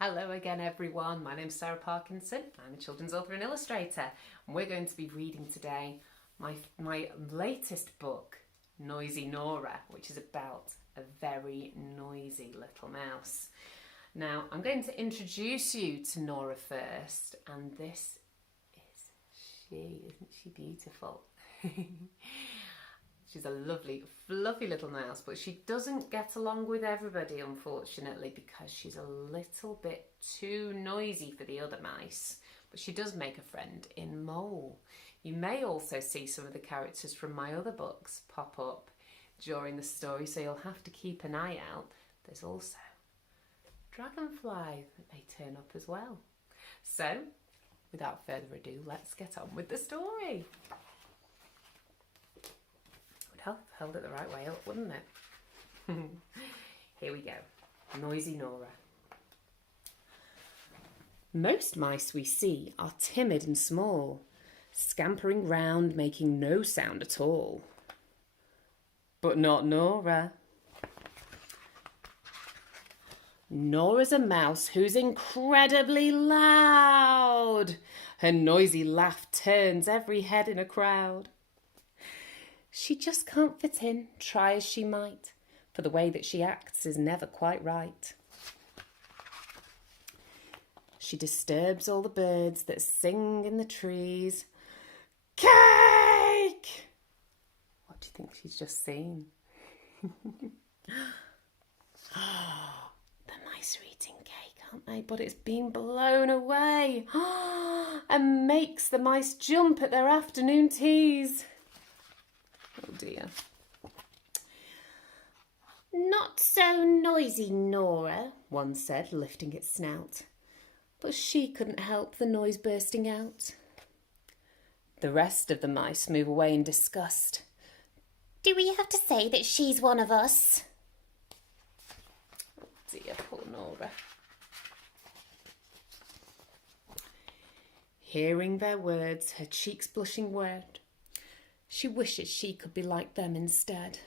Hello again everyone, my name's Sarah Parkinson, I'm a children's author and illustrator and we're going to be reading today my latest book, Noisy Nora, which is about a very noisy little mouse. Now I'm going to introduce you to Nora first, and this is she, isn't she beautiful? She's a lovely, fluffy little mouse, but she doesn't get along with everybody, unfortunately, because she's a little bit too noisy for the other mice. But she does make a friend in Mole. You may also see some of the characters from my other books pop up during the story, so you'll have to keep an eye out. There's also Dragonfly that may turn up as well. So, without further ado, let's get on with the story. Held it the right way up, wouldn't it? Here we go. Noisy Nora. Most mice we see are timid and small, scampering round, making no sound at all. But not Nora. Nora's a mouse who's incredibly loud. Her noisy laugh turns every head in a crowd. She just can't fit in, try as she might, for the way that she acts is never quite right. She disturbs all the birds that sing in the trees. Cake! What do you think she's just seen? The mice are eating cake, aren't they? But it's been blown away and makes the mice jump at their afternoon teas. Oh dear. Not so noisy, Nora, one said, lifting its snout. But she couldn't help the noise bursting out. The rest of the mice move away in disgust. Do we have to say that she's one of us? Oh dear, poor Nora. Hearing their words, her cheeks blushing red, she wishes she could be like them instead.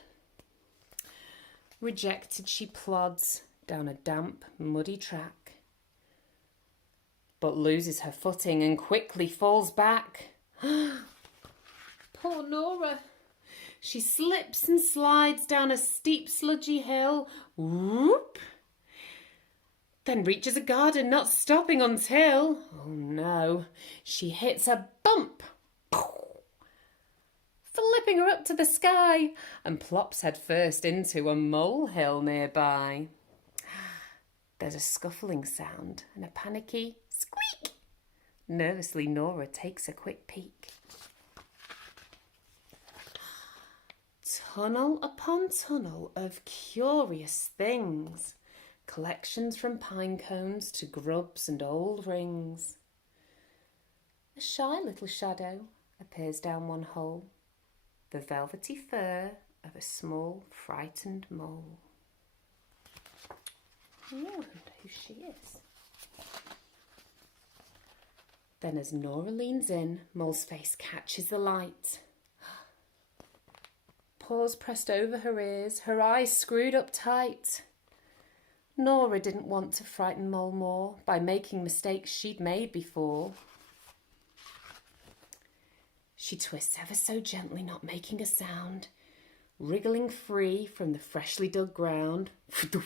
Rejected, she plods down a damp, muddy track, but loses her footing and quickly falls back. Poor Nora. She slips and slides down a steep, sludgy hill. Whoop! Then reaches a garden, not stopping until, oh no, she hits a bump, flipping her up to the sky, and plops headfirst into a molehill nearby. There's a scuffling sound and a panicky squeak. Nervously, Nora takes a quick peek. Tunnel upon tunnel of curious things. Collections from pine cones to grubs and old rings. A shy little shadow appears down one hole. The velvety fur of a small, frightened mole. I wonder who she is. Then as Nora leans in, Mole's face catches the light. Paws pressed over her ears, her eyes screwed up tight. Nora didn't want to frighten Mole more by making mistakes she'd made before. She twists ever so gently, not making a sound, wriggling free from the freshly dug ground, onto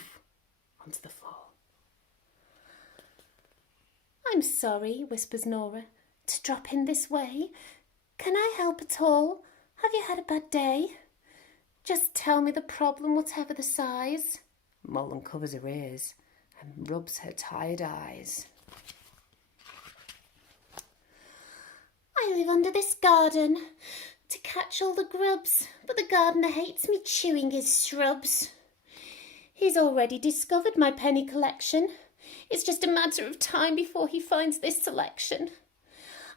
the floor. I'm sorry, whispers Nora, to drop in this way. Can I help at all? Have you had a bad day? Just tell me the problem, whatever the size. Mole uncovers her ears and rubs her tired eyes. I live under this garden to catch all the grubs, but the gardener hates me chewing his shrubs. He's already discovered my penny collection. It's just a matter of time before he finds this selection.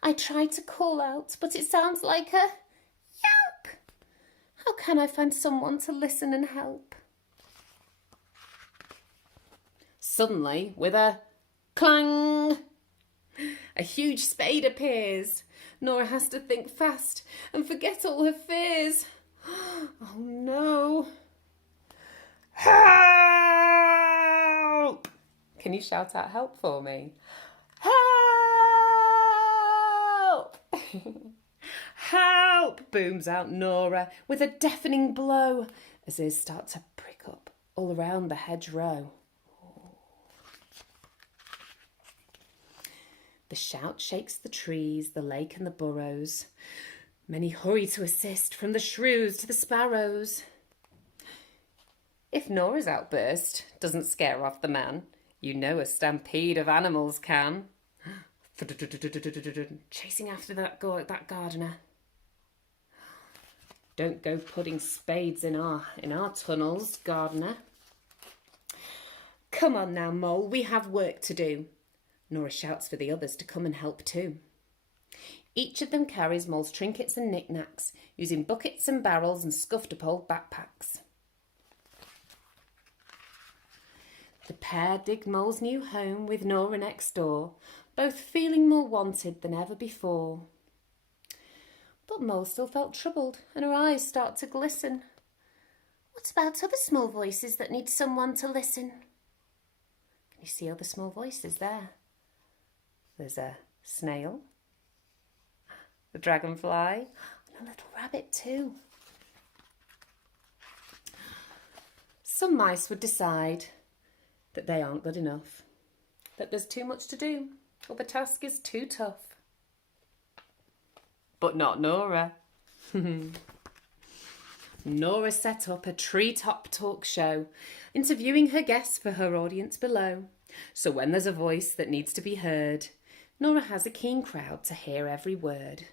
I tried to call out, but it sounds like a yelp. How can I find someone to listen and help? Suddenly, with a clang, a huge spade appears. Nora has to think fast and forget all her fears. Oh no. Help! Can you shout out help for me? Help! Help! Booms out Nora with a deafening blow as ears start to prick up all around the hedgerow. The shout shakes the trees, the lake and the burrows. Many hurry to assist, from the shrews to the sparrows. If Nora's outburst doesn't scare off the man, you know a stampede of animals can. Chasing after that gardener. Don't go putting spades in our tunnels, gardener. Come on now, Mole, we have work to do. Nora shouts for the others to come and help too. Each of them carries Mole's trinkets and knickknacks, using buckets and barrels and scuffed-up old backpacks. The pair dig Mole's new home with Nora next door, both feeling more wanted than ever before. But Mole still felt troubled, and her eyes start to glisten. What about other small voices that need someone to listen? Can you see other small voices there? There's a snail, a dragonfly, and a little rabbit too. Some mice would decide that they aren't good enough, that there's too much to do, or the task is too tough. But not Nora. Nora set up a treetop talk show, interviewing her guests for her audience below. So when there's a voice that needs to be heard, Nora has a keen crowd to hear every word.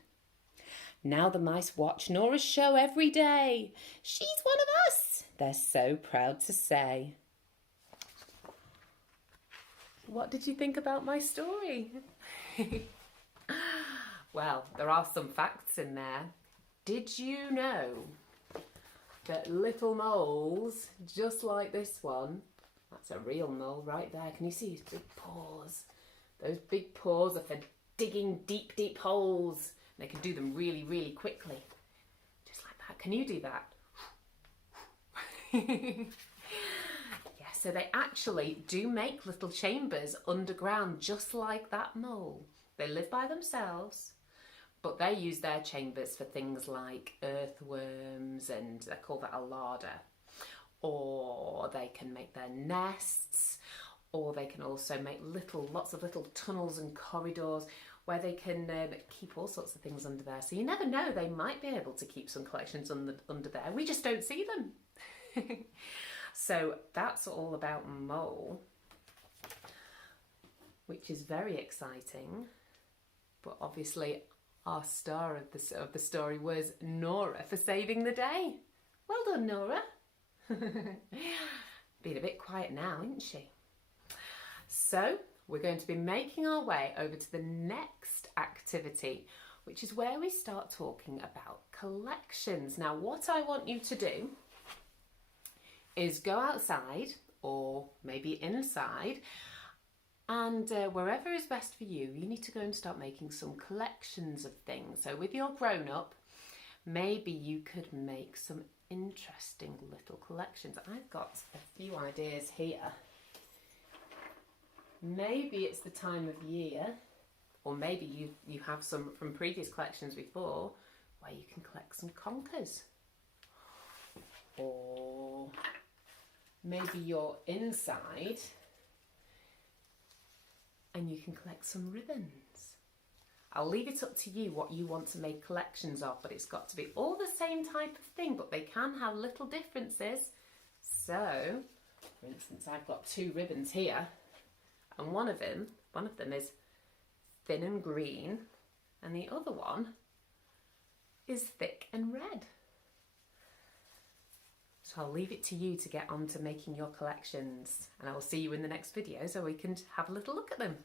Now the mice watch Nora's show every day. She's one of us, they're so proud to say. What did you think about my story? Well, there are some facts in there. Did you know that little moles, just like this one, that's a real mole right there. Can you see his big paws? Those big paws are for digging deep, deep holes. They can do them really, really quickly. Just like that. Can you do that? Yeah, so they actually do make little chambers underground just like that mole. They live by themselves, but they use their chambers for things like earthworms, and they call that a larder. Or they can make their nests, or they can also make lots of little tunnels and corridors where they can keep all sorts of things under there. So you never know, they might be able to keep some collections under there. We just don't see them. So that's all about Mole, which is very exciting. But obviously our star of the story was Nora for saving the day. Well done, Nora. Been a bit quiet now, isn't she? So we're going to be making our way over to the next activity, which is where we start talking about collections. Now, what I want you to do is go outside, or maybe inside, and wherever is best for you, you need to go and start making some collections of things. So with your grown-up, maybe you could make some interesting little collections. I've got a few ideas here. Maybe it's the time of year, or maybe you have some from previous collections before, where you can collect some conkers. Or maybe you're inside and you can collect some ribbons. I'll leave it up to you what you want to make collections of, but it's got to be all the same type of thing, but they can have little differences. So, for instance, I've got two ribbons here, and one of them is thin and green, and the other one is thick and red. So I'll leave it to you to get on to making your collections, and I will see you in the next video so we can have a little look at them.